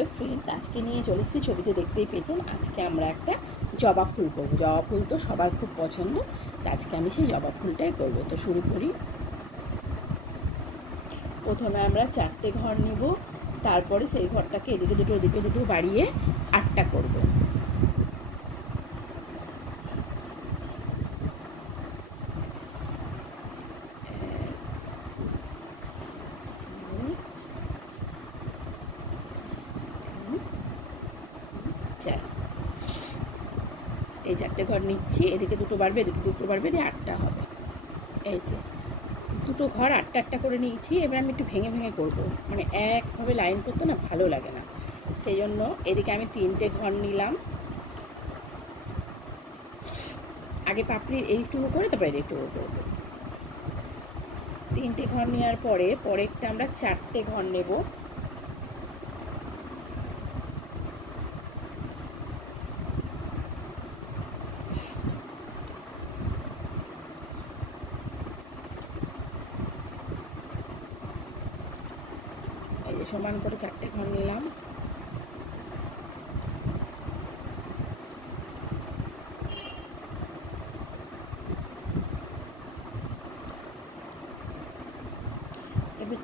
Hello friends আজকে নিয়ে চলে এসেছি, ছবিতে দেখতেই পেয়েছেন, আজকে আমরা একটা জবা ফুল করব। জবা ফুল তো সবার খুব পছন্দ, তো আজকে আমি সেই জবা ফুলটাই করব। তো শুরু করি। প্রথমে আমরা চারটে ঘর নিব, তারপরে সেই ঘরটাকে এদিকে দুটো, ওদিকে দুটো বাড়িয়ে আটটা করব চার এই চারটে ঘর নিচ্ছি, এদিকে দুটো বাড়বে, এদিকে দুটো বাড়বে, দিয়ে আটটা হবে। এই যে, দুটো ঘর আটটা আটটা করে নিয়েছি, এবার আমি একটু ভেঙে ভেঙে করব। মানে একভাবে লাইন করতে না ভালো লাগে না। সেই জন্য এদিকে আমি তিনটে ঘর নিলাম। আগে পাপড়ি এইটুকু করে, তারপরে এইটুকু করব তিনটে ঘর নেওয়ার পরে, পরেরটা আমরা চারটে ঘর নেব এই যে সমান করে চারটে ঘর নিলাম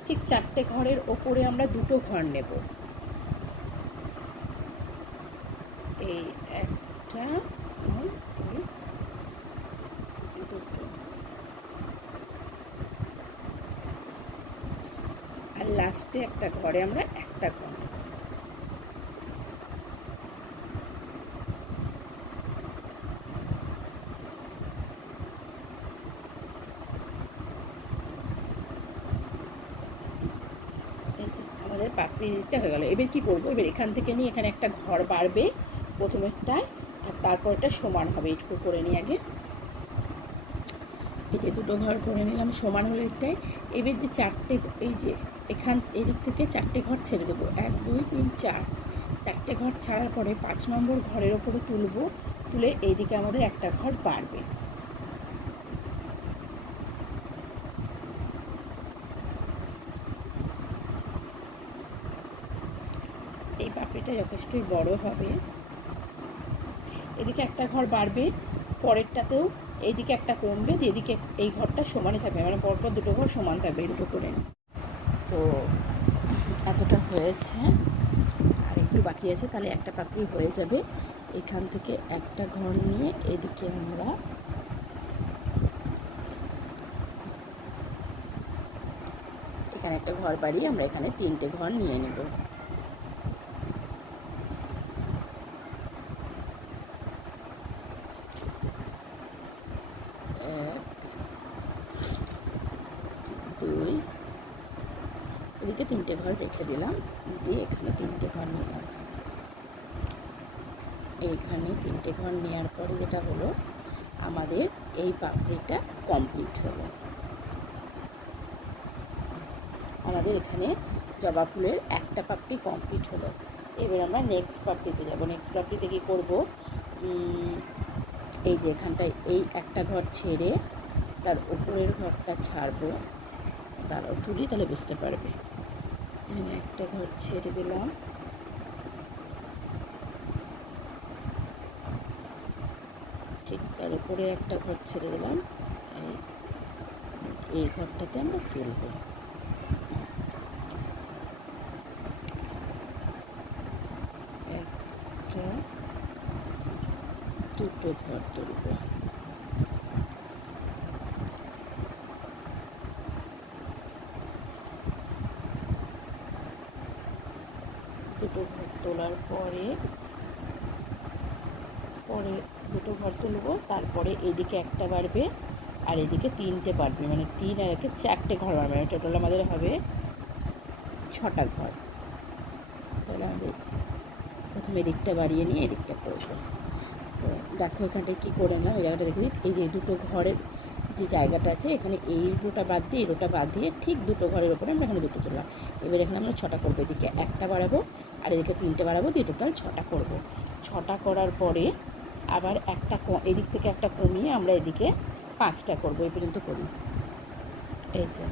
ঠিক চারটে ঘরের ওপরে আমরা দুটো ঘর নেব এই একটা আর এই দুটো আর লাস্টে একটা ঘরে আমরা একটা ঘর নেব। এই যে আমাদের দিতে হয়ে গেল। এবার কি করব? এবার এখান থেকে নিয়ে এখানে একটা ঘর বাড়বে প্রথমেরটায়, আর তারপর এটা সমান হবে। এইটুকু করে নিই আগে। এই যে দুটো ঘর করে নিলাম সমান হলে এটাই এবার যে চারটে, এই যে এখান, এদিক থেকে চারটে ঘর ছেড়ে দেবো। এক, দুই, তিন, চার। চারটে ঘর ছাড়ার পরে পাঁচ নম্বর ঘরের ওপরে তুলবো। তুলে এইদিকে আমাদের একটা ঘর বাড়বে। পাপড়িটা যথেষ্টই বড় হবে। এদিকে একটা ঘর বাড়বে, পরেরটাতেও এইদিকে একটা কমবে এদিকে এই ঘরটা সমানই থাকবে মানে পরপর দুটো ঘর সমান থাকবে এই দুটো করে। তো এতটা হয়েছে, আর একটু বাকি আছে, তাহলে একটা পাপড়ি হয়ে যাবে। এখান থেকে একটা ঘর নিয়ে এদিকে আমরা এখানে একটা ঘর বাড়িয়ে আমরা এখানে তিনটে ঘর নিয়ে নেব এক দুই এদিকে তিনটে ঘর রেখে দিলাম দিয়ে এখানে তিনটে ঘর নিলাম এইখানে তিনটে ঘর নেওয়ার পরে যেটা হলো, আমাদের এই পাপড়িটা কমপ্লিট হলো। আমাদের এখানে জবা ফুলের একটা পাপড়ি কমপ্লিট হলো। এবার আমরা নেক্সট পাপড়িতে যাব। নেক্সট পাপড়িতে কী করব? এই যে এখানটায় এই একটা ঘর ছেড়ে তার উপরের ঘরটা ছাড়বো। তারাও তুলি তাহলে বুঝতে পারবে। একটা ঘর ছেড়ে দিলাম ঠিক তার উপরে একটা ঘর ছেড়ে দিলাম। এই- এই ঘরটাতে আমরা তুলবো একটা, দুটো ঘর তুলবো। দুটো ঘর তোলার পরে পরে দুটো ঘর তুলবো, তারপরে এদিকে একটা বাড়বে আর এদিকে তিনটে বাড়বে। মানে তিন আর একে চারটে ঘর বাড়বে। মানে টোটাল আমাদের হবে ছটা ঘর। তাহলে আমাদের প্রথমে এদিকটা বাড়িয়ে নিয়ে এদিকটা করব। তো দেখো এখানটায় কী করে নিলাম ওই জায়গাটা দেখে এই যে দুটো ঘরের যে জায়গাটা আছে, এখানে এই রোটা বাদ দিয়ে, এই রোটা বাদ দিয়ে ঠিক দুটো ঘরের ওপরে আমরা এখানে দুটো তুললাম। এবার এখানে আমরা ছটা করব। এদিকে একটা বাড়াবো আর এদিকে তিনটে বাড়াবো দিয়ে টোটাল ছটা করব। ছটা করার পরে আবার একটা এদিক থেকে একটা কমিয়ে আমরা এদিকে পাঁচটা করব, এই পর্যন্ত করি। এই যে,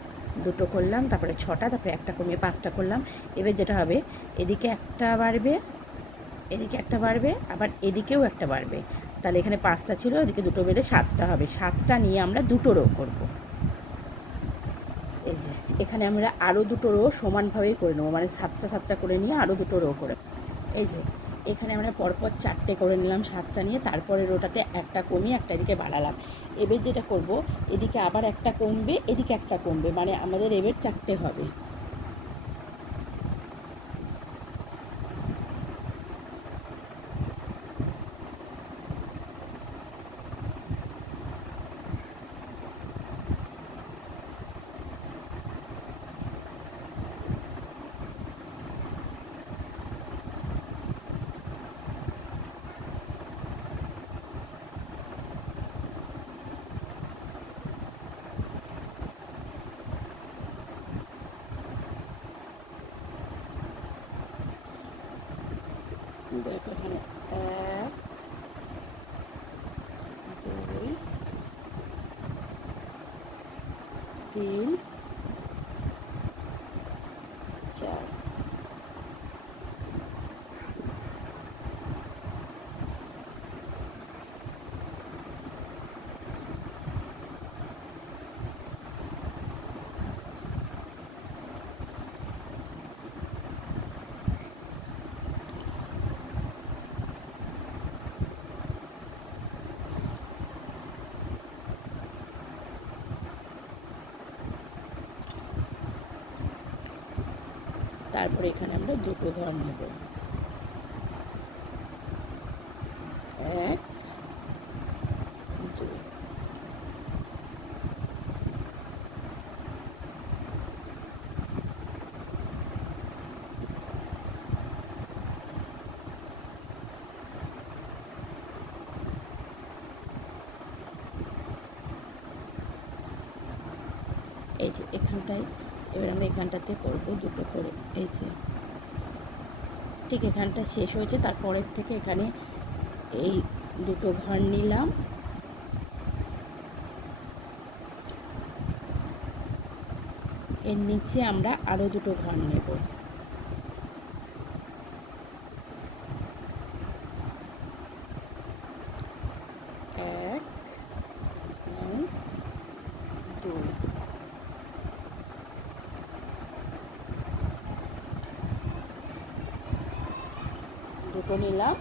দুটো করলাম, তারপরে ছটা, তারপরে একটা কমিয়ে পাঁচটা করলাম। এবার যেটা হবে, এদিকে একটা বাড়বে, এদিকে একটা বাড়বে, আবার এদিকেও একটা বাড়বে। তাহলে এখানে পাঁচটা ছিল, এদিকে দুটো বেড়ে সাতটা হবে। সাতটা নিয়ে আমরা দুটো রো করব। এই যে, এখানে আমরা আরও দুটো রো সমানভাবেই করে নেব মানে সাতটা সাতটা করে নিয়ে আরও দুটো রো করে। এই যে এখানে আমরা পরপর চারটে করে নিলাম সাতটা নিয়ে, তারপরে ওটাতে একটা কমিয়ে একটা এদিকে বাড়ালাম। এবার যেটা করব, এদিকে আবার একটা কমবে, এদিকে একটা কমবে মানে আমাদের এবার চারটে হবে দেখো এখানে এক দুই তিন চার তারপরে এখানে আমরা দুটো ঘর নেব। এক দুই। এই যে এখানটায় এবার আমরা এখানটাতে করব দুটো করে, এই যে। ঠিক এখানটা শেষ হয়েছে, তারপরের থেকে এখানে এই দুটো ঘর নিলাম। এর নিচে আমরা আরও দুটো ঘর নেব এক and দুই দুটো নিলাম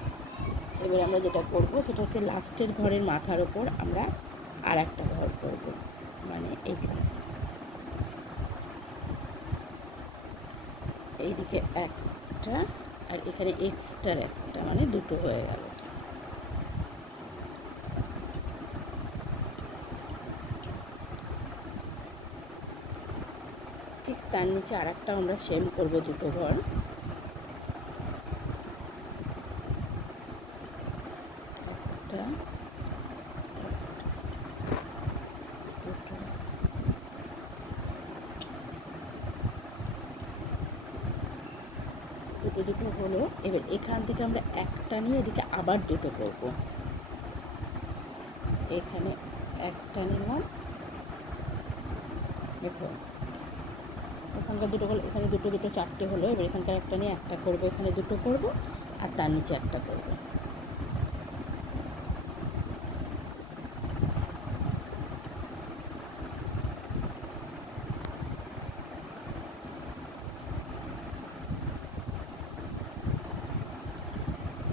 এবার আমরা যেটা করব সেটা হচ্ছে লাস্টের ঘরের মাথার ওপর আমরা আর একটা ঘর করব মানে এইখানে। এইদিকে একটা, আর এখানে এক্সট্রা একটা মানে দুটো হয়ে গেল। ঠিক তার নিচে আর একটা আমরা সেম করব দুটো ঘর একটা দুটো দুটো দুটো হলো এবার এখান থেকে আমরা একটা নিয়ে এদিকে আবার দুটো করব। এখানে একটা নিলাম। দেখো, এখানকার দুটো করলে, এখানে দুটো দুটো, চারটে হলো। এবার এখানকার একটা নিয়ে একটা করব, এখানে দুটো করব, আর তার নিচে একটা করব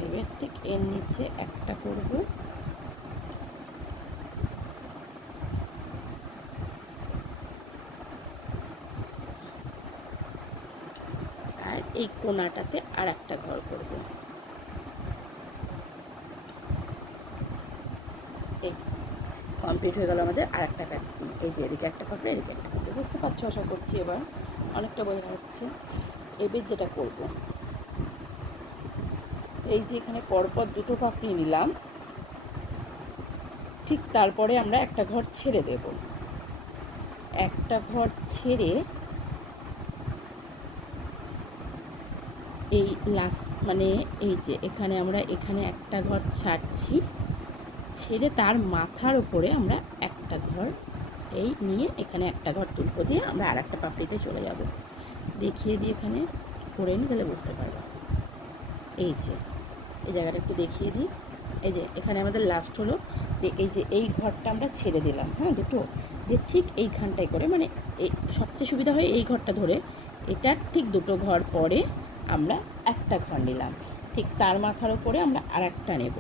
এবার ঠিক এর নিচে একটা করব আর এই কোনাটাতে আর একটা ঘর করব। এই কমপ্লিট হয়ে গেল আমাদের আর একটা এই যে এদিকে একটা পাপড়ি এদিকে একটা পাপড়ি বুঝতে পারছ আশা করছি এবার? অনেকটা বোঝা যাচ্ছে। এবার যেটা করব। এই যে এখানে পরপর দুটো পাপড়ি নিলাম। ঠিক তারপরে আমরা একটা ঘর ছেড়ে দেব। একটা ঘর ছেড়ে এই লাস্ট মানে এই যে এখানে আমরা এখানে একটা ঘর ছাড়ছি, ছেড়ে তার মাথার উপরে আমরা একটা ঘর, এই নিয়ে এখানে একটা ঘর তুলবো, দিয়ে আমরা আর একটা পাপড়িতে চলে যাব। দেখিয়ে দিয়ে এখানে করে নিই তাহলে বুঝতে পারব। এই যে, এই জায়গাটা একটু দেখিয়ে দিই। এই যে, এখানে আমাদের লাস্ট হলো, যে এই যে এই ঘরটা আমরা ছেড়ে দিলাম হ্যাঁ দুটো। দিয়ে ঠিক এইখানটায় করে মানে সবচেয়ে সুবিধা হয় এই ঘরটা ধরে এটা ঠিক দুটো ঘর পরে আমরা একটা ঘর নিলাম। ঠিক তার মাথার উপরে আমরা আর একটা নেব।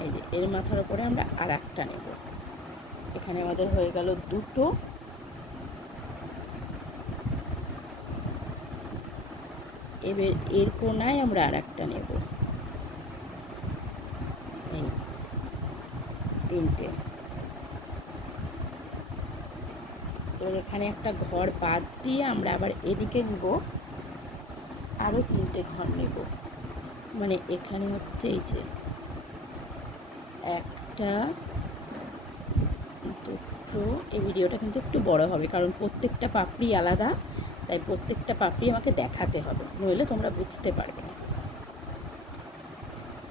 এই যে, এর মাথার উপরে আমরা আর একটা নেব। এখানে আমাদের হয়ে গেল দুটো। এবার এর কোনায় আমরা আর একটা নেব। এই তিনটে। এবার এখানে একটা ঘর বাদ দিয়ে আমরা আবার এদিকে নিব। আরও তিনটে ঘর নেব। মানে এখানে হচ্ছে এই যে একটা, দুটো, এই ভিডিওটা কিন্তু একটু বড় হবে কারণ প্রত্যেকটা পাপড়ি আলাদা, তাই প্রত্যেকটা পাপড়ি আমাকে দেখাতে হবে, নইলে তোমরা বুঝতে পারবে না।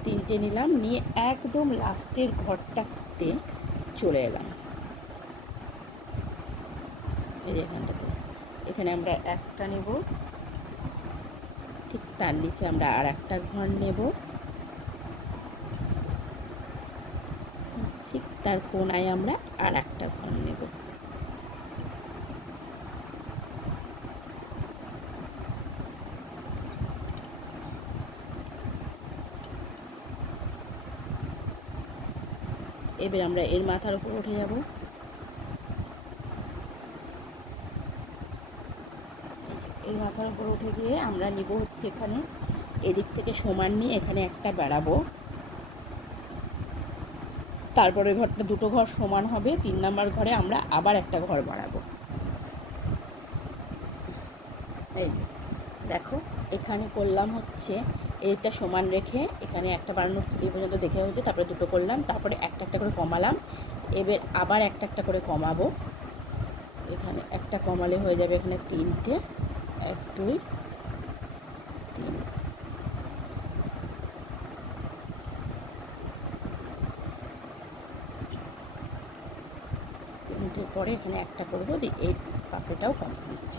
তিনটে নিলাম, নিয়ে একদম লাস্টের ঘরটাতে চলে এলাম। যে এখানটাতে। এখানে আমরা একটা নেব। ঠিক তার নিচে আমরা আর একটা ঘর নেব। ঠিক তার কোনায় আমরা আর একটা ঘর নেব। এবার আমরা এর মাথার উপর উঠে যাব এই যে, এর মাথার উপর উঠে গিয়ে আমরা নিব হচ্ছে এখানে। এদিক থেকে সমান নিয়ে এখানে একটা বেড়াবো। তারপরে ঘরটা দুটো ঘর সমান হবে, তিন নাম্বার ঘরে আমরা আবার একটা ঘর বাড়াবো এই যে, দেখো, এখানে করলাম হচ্ছে, এইটা সমান রেখে এখানে একটা বাড়ানোর এই পর্যন্ত দেখে হয়েছে তারপরে দুটো করলাম, তারপরে একটা একটা করে কমালাম। এবার আবার একটা একটা করে কমাবো। এখানে একটা কমালে হয়ে যাবে এখানে তিনটে। এক দুই তিন। তিনটের পরে এখানে একটা করব দিয়ে এই পাপড়িটাও কমপ্লিট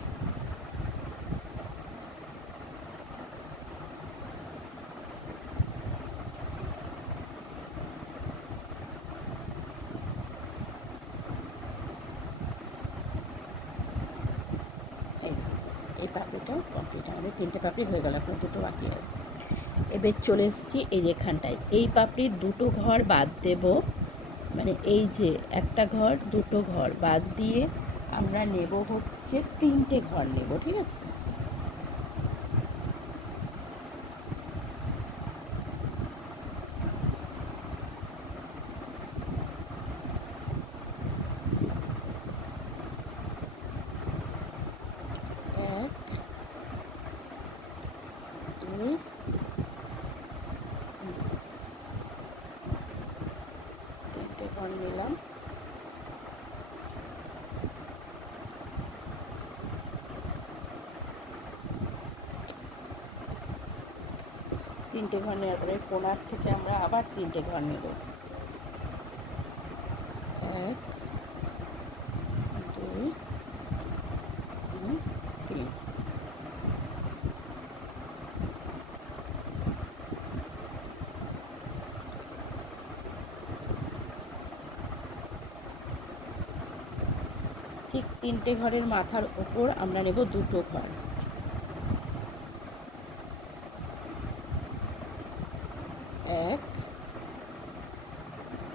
এই এই পাপড়িটাও কমপ্লিট আমাদের তিনটে পাপড়ি হয়ে গেল, এখন দুটো বাকি এবার চলে এসেছি এই যে এখানটায় এই পাপড়ির দুটো ঘর বাদ দেব। মানে এই যে একটা ঘর, দুটো ঘর বাদ দিয়ে আমরা নেব হচ্ছে তিনটে ঘর নেব, ঠিক আছে এক দুই তিনটে ঘর নিলাম তিনটে ঘর নেওয়ার পরে কোনার থেকে আমরা আবার তিনটে ঘর নেব। এক দুই তিন, ঠিক তিনটে ঘরের মাথার ওপর আমরা নেব দুটো ঘর এক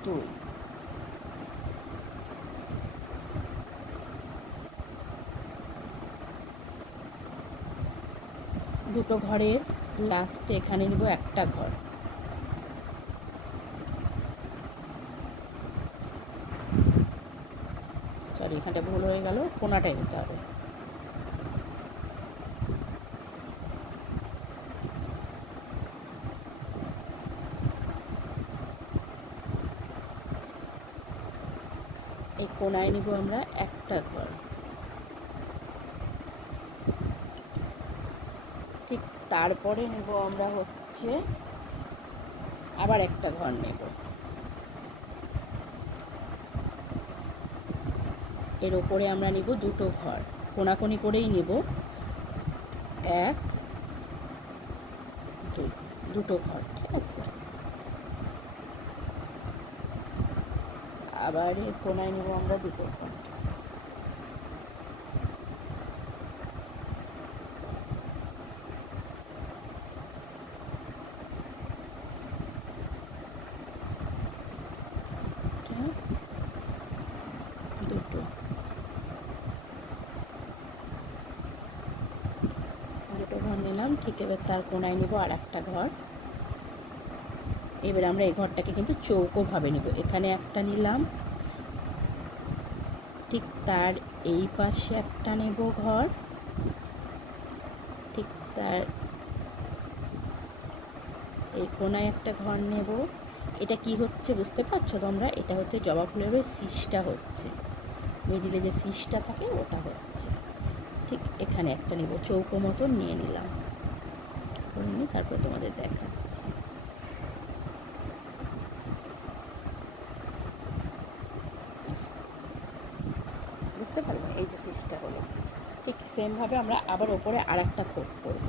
দুই দুটো ঘরের লাস্টে এখানে নেব একটা ঘর। সরি এখানটা ভুল হয়ে গেল, কোনাটায় নিতে হবে। এই কোনায় নিব আমরা একটা ঘর ঠিক তারপরে নেব আমরা হচ্ছে আবার একটা ঘর নেব। এর ওপরে আমরা নিব দুটো ঘর। কোনাকুনি করেই নিব। এক দুটো ঘর, ঠিক আছে? আবার এর কোনায় নেব আমরা দুটো ঘর একটা, দুটো দুটো ঘর নিলাম ঠিক এবার তার কোনায় নিব আর একটা ঘর। এবার আমরা এই ঘরটাকে কিন্তু চৌকোভাবে নিব। এখানে একটা নিলাম। ঠিক তার এই পাশে একটা নেব ঘর। ঠিক তার এই কোনায় একটা ঘর নেব। এটা কি হচ্ছে বুঝতে পারছ তোমরা? এটা হচ্ছে জবা ফুলের ওই শীষটা হচ্ছে। মিডিলে যে শীষটা থাকে ওটা হচ্ছে। ঠিক এখানে একটা নিব। চৌকো মতন নিয়ে নিলাম। করে নিয়ে তারপর তোমাদের দেখাচ্ছি। বুঝতে পারবে এই যে শীষটা হলো ঠিক সেমভাবে আমরা আবার ওপরে আর একটা খোপ করব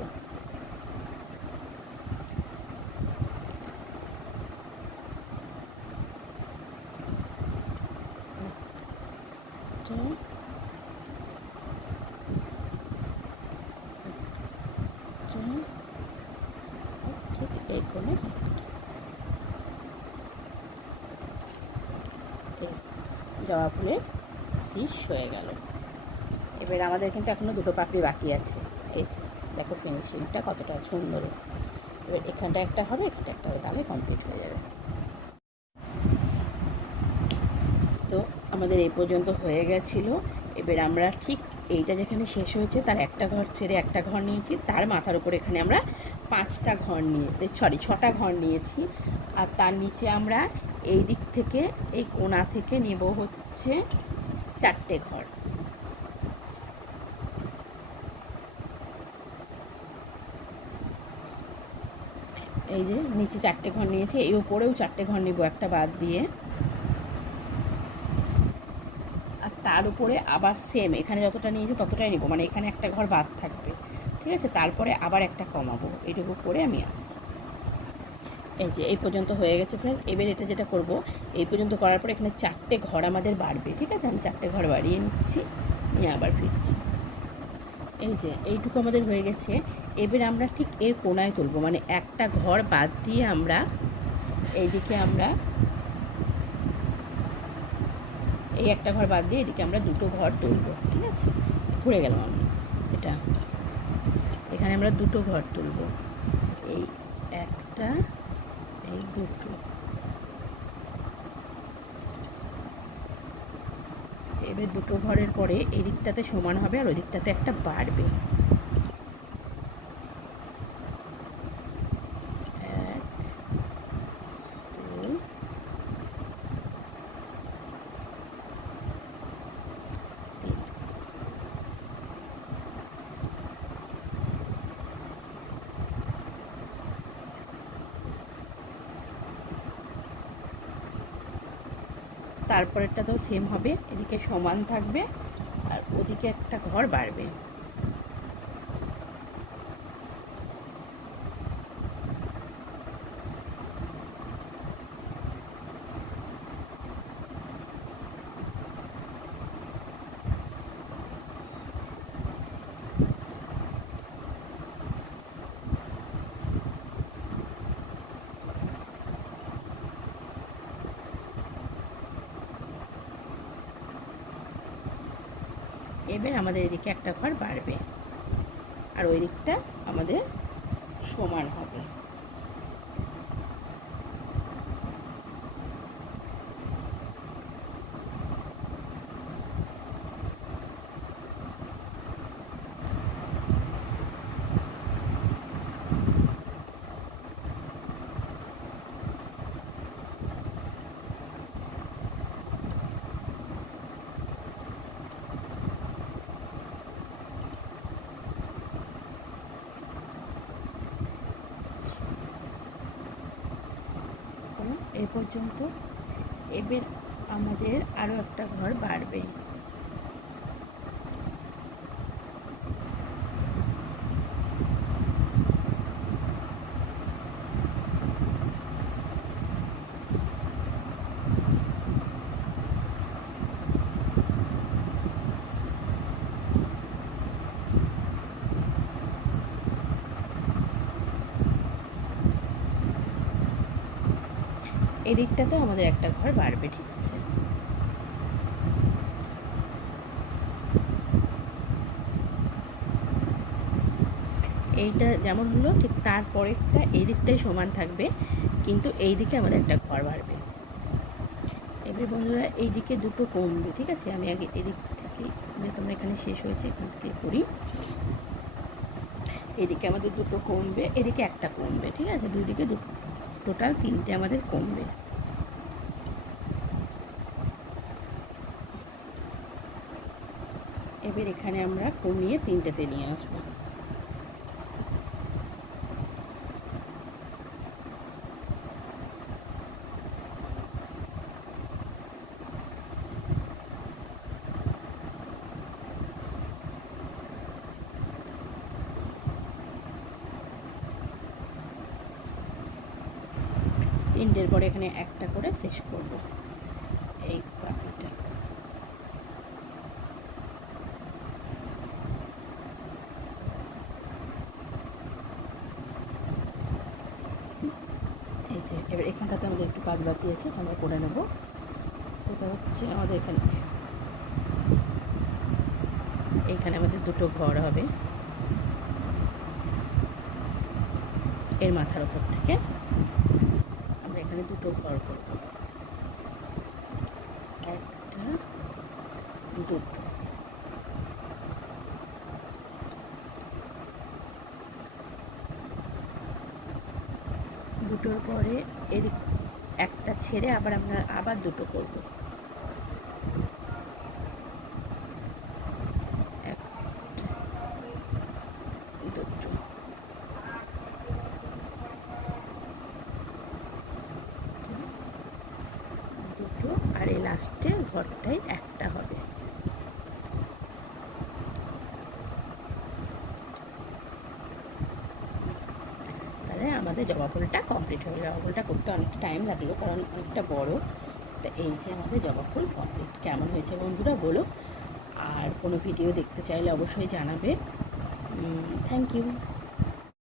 একটা, একটা, ঠিক এই কোণে একটা। এই জবা ফুলের শীষ হয়ে গেল। এবার আমাদের কিন্তু এখনও দুটো পাপড়ি বাকি আছে। এই যে, দেখো ফিনিশিংটা কতটা সুন্দর এসছে। এবার এখানটা একটা হবে, এখানটা একটা হবে, তাহলে কমপ্লিট হয়ে যাবে। তো আমাদের এই পর্যন্ত হয়ে গেছিল। এবার আমরা ঠিক এইটা যেখানে শেষ হয়েছে, তার একটা ঘর ছেড়ে একটা ঘর নিয়েছি। তার মাথার উপর এখানে আমরা পাঁচটা ঘর নিয়ে সরি ছটা ঘর নিয়েছি। আর তার নিচে আমরা এই দিক থেকে, এই কোণা থেকে নেব হচ্ছে চারটে ঘর। এই যে নিচে চারটে ঘর নিয়েছি, এই উপরেও চারটে ঘর নিব একটা বাদ দিয়ে। আর তার উপরে আবার সেম এখানে যতটা নিয়েছি ততটাই নিব মানে এখানে একটা ঘর বাদ থাকবে। ঠিক আছে? তারপরে আবার একটা কমাবো। এইটুকু করে আমি আসছি। এই যে, এই পর্যন্ত হয়ে গেছে ফ্রেন্ড এবার এটা যেটা করব, এই পর্যন্ত করার পর এখানে চারটে ঘর আমাদের বাড়বে, ঠিক আছে? আমি চারটে ঘর বাড়িয়ে নিচ্ছি, নিয়ে আবার ফিরছি। এই যে, এইটুকু আমাদের হয়ে গেছে। এবার আমরা ঠিক এর কোনায় তুলবো। মানে একটা ঘর বাদ দিয়ে আমরা এইদিকে আমরা এই একটা ঘর বাদ দিয়ে এদিকে আমরা দুটো ঘর তুলবো, ঠিক আছে? ঘুরে গেলাম আমি এটা। এখানে আমরা দুটো ঘর তুলব। এই একটা, এই দুটো। এবার দুটো ঘরের পরে এদিকটাতে দিকটাতে সমান হবে আর ওই দিকটাতে একটা বাড়বে এক দুই তিন তারপরেরটাতেও সেম হবে। এদিকে সমান থাকবে আর ওদিকে একটা ঘর বাড়বে এবার আমাদের এদিকে একটা ঘর বাড়বে। আর ওই দিকটা আমাদের সমান হবে। এদিকটাতে আমাদের একটা ঘর বাড়বে, ঠিক আছে? এইটা যেমন হলো, ঠিক তারপরেরটা এই দিকটাই সমান থাকবে, কিন্তু এই দিকে আমাদের একটা ঘর বাড়বে। এবার বন্ধুরা এই দিকে দুটো কমবে, ঠিক আছে? আমি আগে এদিক থেকে, যে তোমরা এখানে শেষ হয়েছে, এখান থেকে করি। এদিকে আমাদের দুটো কমবে, এদিকে একটা কমবে, ঠিক আছে? দুই দিকে দু, টোটাল তিনটে আমাদের কমবে। এবার এখানে আমরা কমিয়ে তিনটেতে নিয়ে আসব। তিনটের পরে এখানে একটা করে শেষ করব। এই পাখিটা যে এবার এখানটাতে আমাদের একটু কাজ বাকি আছে, তো আমরা করে নেব। সেটা হচ্ছে আমাদের এখানে। এইখানে আমাদের দুটো ঘর হবে। এর মাথার ওপর থেকে আমরা এখানে দুটো ঘর করব একটা দুটো দুটোর পরে এদিক একটা ছেড়ে আবার আমরা আবার দুটো করব একটা দুটো দুটো আর এই লাস্টের ঘরটাই একটা হবে তাহলে আমাদের জবা ফুলটা কমপ্লিট হয়ে জবা ফুলটা করতে অনেকটা টাইম লাগল, কারণ অনেকটা বড়। তো এই যে আমাদের জবা ফুল কমপ্লিট কেমন হয়েছে বন্ধুরা বলো? আর কোনো ভিডিও দেখতে চাইলে অবশ্যই জানাবে। Thank you